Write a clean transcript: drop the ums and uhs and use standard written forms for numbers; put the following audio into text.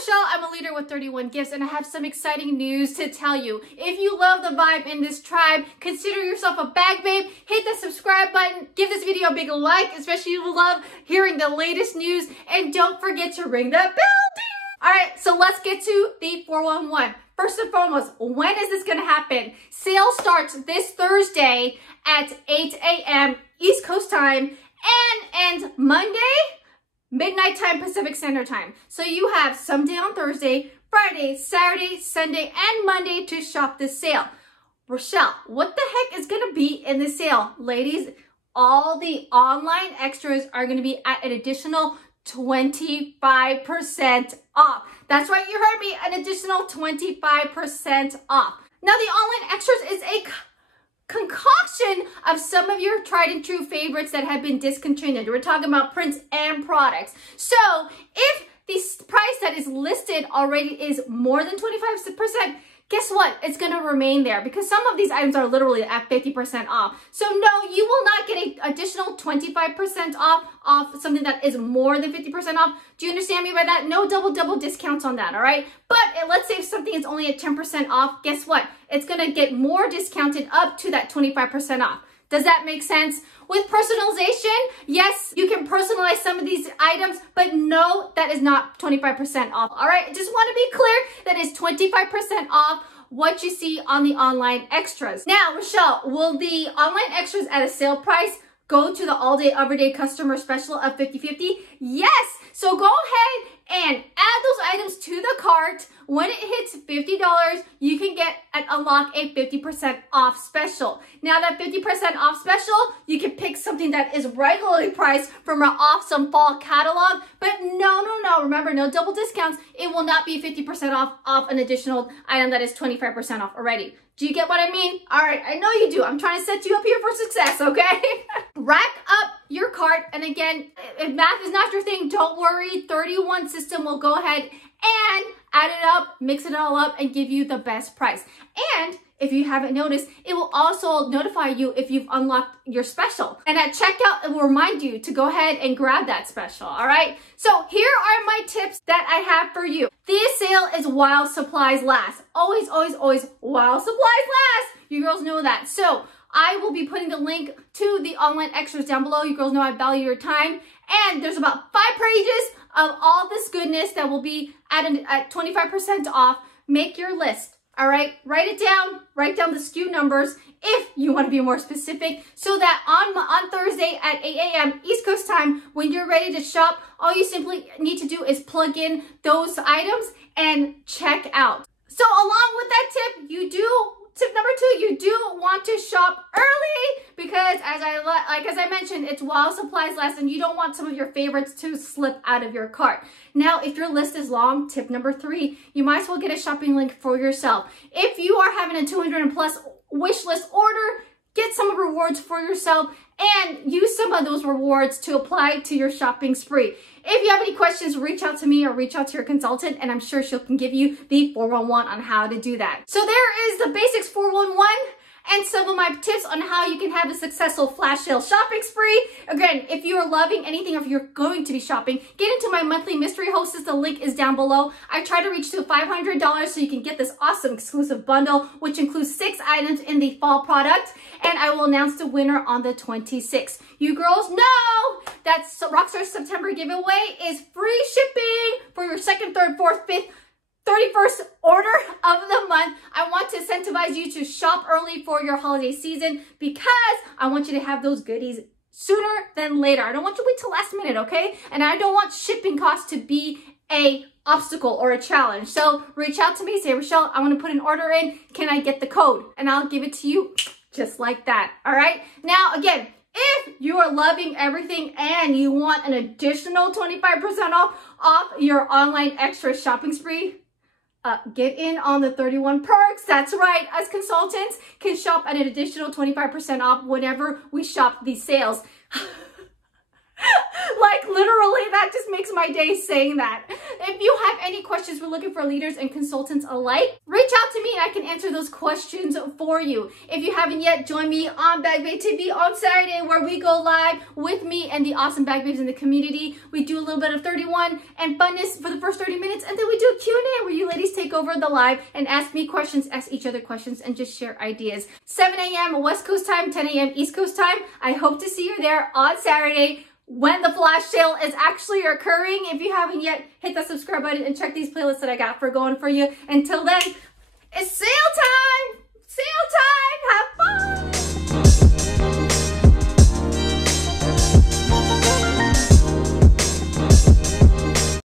Rochelle. I'm a leader with 31 gifts, and I have some exciting news to tell you. If you love the vibe in this tribe, consider yourself a bag babe. Hit the subscribe button. Give this video a big like, especially if you love hearing the latest news. And don't forget to ring that bell. All right, so let's get to the 411. First and foremost, when is this going to happen? Sale starts this Thursday at 8 a.m. East Coast time and ends Monday, midnight time, Pacific Standard Time. So you have someday on Thursday, Friday, Saturday, Sunday, and Monday to shop this sale. Rochelle, what the heck is going to be in this sale? Ladies, all the online extras are going to be at an additional 25% off. That's right, you heard me, an additional 25% off. Now, the online extras is a concoction of some of your tried and true favorites that have been discontinued. We're talking about prints and products. So if the price that is listed already is more than 25%, guess what? It's going to remain there because some of these items are literally at 50% off. So no, you will not get an additional 25% off something that is more than 50% off. Do you understand me by that? No double discounts on that, all right? But let's say if something is only at 10% off, guess what? It's going to get more discounted up to that 25% off. Does that make sense? With personalization, yes, you can personalize some of these items, but no, that is not 25% off. All right, I just want to be clear that is 25% off what you see on the online extras. Now, Rochelle, will the online extras at a sale price go to the all-day, everyday customer special of 50/50? Yes, so go ahead and add those items to the cart. When it hits $50, you can get and unlock a 50% off special. Now that 50% off special, you can pick something that is regularly priced from our awesome fall catalog. But no, remember, no double discounts. It will not be 50% off an additional item that is 25% off already. Do you get what I mean? All right, I know you do. I'm trying to set you up here for success, okay? Rack up your cart. And again, if math is not your thing, don't worry. 31 system will go ahead and add it up, mix it all up, and give you the best price. And if you haven't noticed, it will also notify you if you've unlocked your special. And at checkout, it will remind you to go ahead and grab that special, all right? So here are my tips that I have for you. This sale is while supplies last. Always while supplies last. You girls know that. So I will be putting the link to the online extras down below. You girls know I value your time. And there's about 5 pages of all this goodness that will be at 25% off. Make your list, all right? Write it down, write down the SKU numbers if you want to be more specific, so that on Thursday at 8 a.m. East Coast time, when you're ready to shop, all you simply need to do is plug in those items and check out. So along with that tip number 2, you do want to shop early because as I mentioned, it's while supplies last and you don't want some of your favorites to slip out of your cart. Now, if your list is long, tip number 3, you might as well get a shopping link for yourself. If you are having a 200 plus wish list order, get some rewards for yourself and use some of those rewards to apply to your shopping spree. If you have any questions, reach out to me or reach out to your consultant, and I'm sure she can give you the 411 on how to do that. So there is the basics 411 and some of my tips on how you can have a successful flash sale shopping spree. Again, if you are loving anything or if you're going to be shopping, get into my monthly mystery hostess. The link is down below. I try to reach to $500 so you can get this awesome exclusive bundle, which includes 6 items in the fall product. And I will announce the winner on the 26th. You girls know that Rockstar September giveaway is free shipping for your 2nd, 3rd, 4th, 5th, 31st order of the month. I want to incentivize you to shop early for your holiday season because I want you to have those goodies sooner than later. I don't want you to wait till last minute, okay? And I don't want shipping costs to be a obstacle or a challenge. So reach out to me, say, Rochelle, I want to put an order in. Can I get the code? And I'll give it to you just like that, all right? Now, again, if you are loving everything and you want an additional 25% off your online extra shopping spree, get in on the 31 perks. That's right. Us consultants can shop at an additional 25% off whenever we shop these sales. Like literally, that just makes my day saying that. If you have any questions, we're looking for leaders and consultants alike. Reach out to me and I can answer those questions for you. If you haven't yet, join me on Bag Babe TV on Saturday where we go live with me and the awesome Bag Babes in the community. We do a little bit of 31 and funness for the first 30 minutes and then we do a Q&A where you ladies take over the live and ask me questions, ask each other questions and just share ideas. 7 a.m. West Coast time, 10 a.m. East Coast time. I hope to see you there on Saturday when the flash sale is actually occurring. If you haven't yet, hit that subscribe button and check these playlists that I got for going for you. Until then,